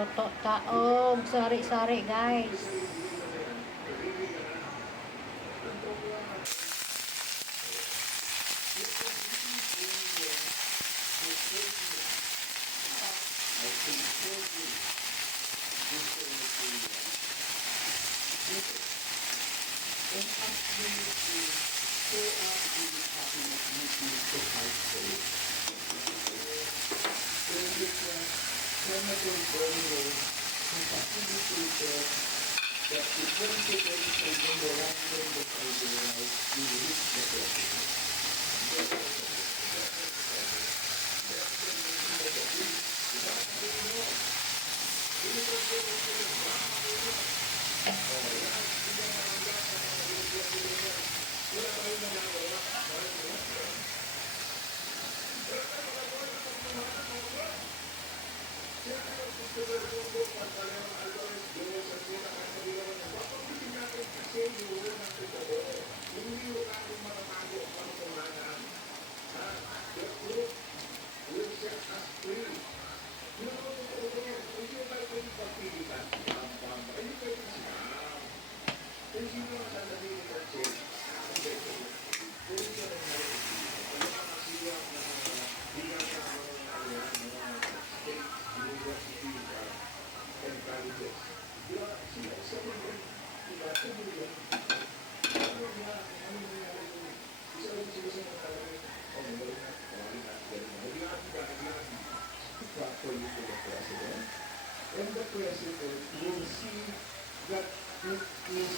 Luto taog, sari-sari guys. Properly to the president, and the president will see that it is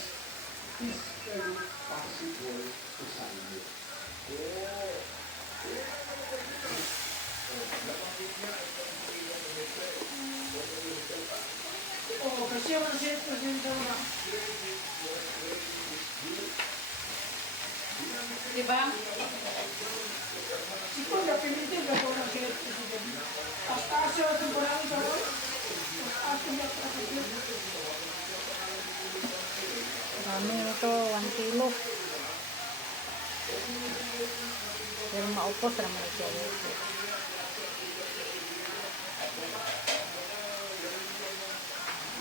physically possible to sign it. Oh, kasi yung present daw na. Diba? Ikaw na pinitin ka daw ng Senate President. Taas-taas yung itong parang sa wala. Taas-taas yung president. Dami na to, 1 kilo. Pero maupos naman siya.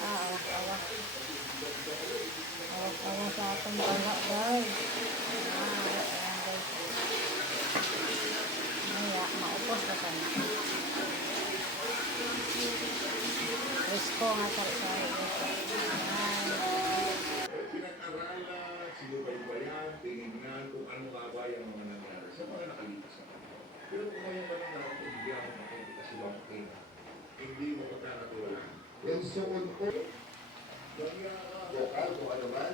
Awak-awak. Awak-awak sa atong bala, guys. Ayan, guys. Maya, maupos na sana. Risko nga sari-sari. Pinag-aralan, sinubaybayan, tinignan kung ano nga ba yung mga nangyari sa mga nakalipas na panahon. Pero kung ngayon pa lang natin, hindi ako makikita si Bang Kina. Hindi mo pagkakatuwalan. Yung suon ko, lokal kung ano man,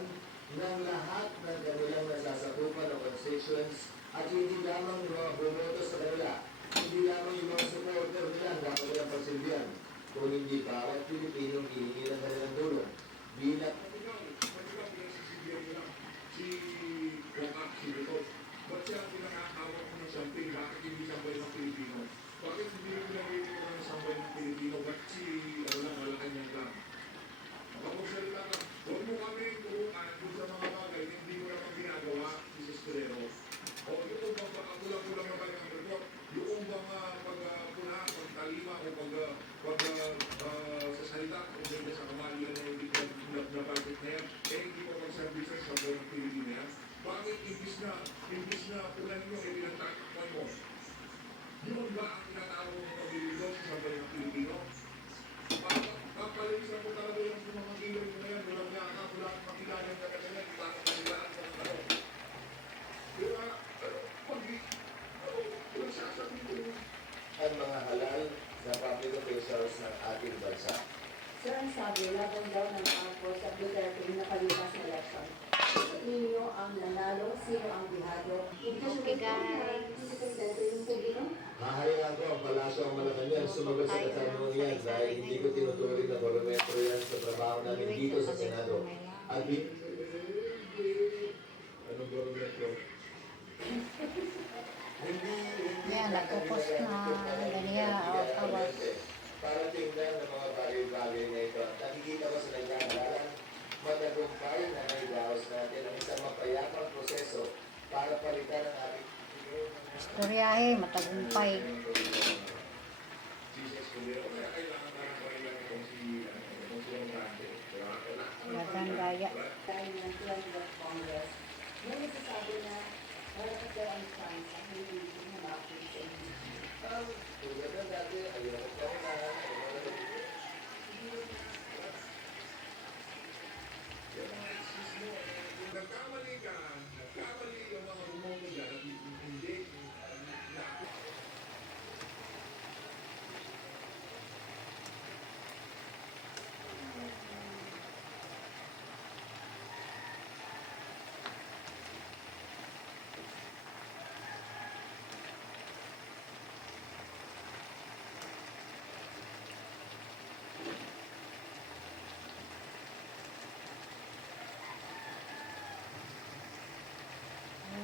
ng lahat ng kanilang nasasakupan ng constituents at hindi lamang yung mga bumoto sa kanila, hindi lamang yung mga supporter nila ang dapat nilang pagsilbihan, kung hindi bawat Pilipinong hihingi ng kanilang tulong. Bilang si Wakak, si Rito, ba't siya ang pinakakawak mo ng samping? Bakit hindi sambay ng Pilipino? Bakit hindi rin pinag-iinit ng sampay ng Pilipino? Ba't si, Malacanang lang? Makapagsalita ka, huwag mo kami turuan kung sa mga bagay na hindi mo naman ginagawa, Mrs. Ferrero. O yung bang pagkakulang-kulang naman yung report, yung bang pagpuna, pagtalima, o sa salita, kung ganda sa kamalian na hindi ko na budget na yan, eh hindi ko mag-services sa buong Pilipino yan. Bakit imbis na punan nyo, eh pinagtatakpan mo? Yun ba ang tinatawag ng pag-ibig sa buong Pilipino? Kapalit sa po talaga yung mga kilo nyo na yan, walang nga, wala kang makilala ng kagano'n, hindi bakit nakilaan sa mga tao. Diba, walang sasabihin ko ang mga halal na public officials ng ating bansa. Sir, ang sabi, laban daw ng angkos at Duterte yung nakalipas na election. Ninyo ang nanalo, sino ang bihado? Okay, guys. Hahayaan ko ang palasyo ang Malacanang sumagot sa katanungan yan dahil hindi ko tinutuloy na barometro yan sa trabaho namin dito sa Senado. At anong barometro? Yan, nagpupos na ganiya, awak-awak. Para tingnan ng mga bagay-bagay na ito. Nakikita ko sa nagkakalalan, matagumpay na naidaos natin ang isang mapayapang proseso para palitan ang ating Istoryahe, matagumpay. Jesus Cordero, kaya kailangan na ng itong si mamaya. Dahil ng 20th Congress, may nagsasabi na malakas daw ang chance ang hindi humapit sa impeachment. Nagkamali ka, nagkamali yung mga bumoto dyan, at hindi, na,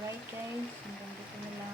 Alright guys, hanggang dito na lang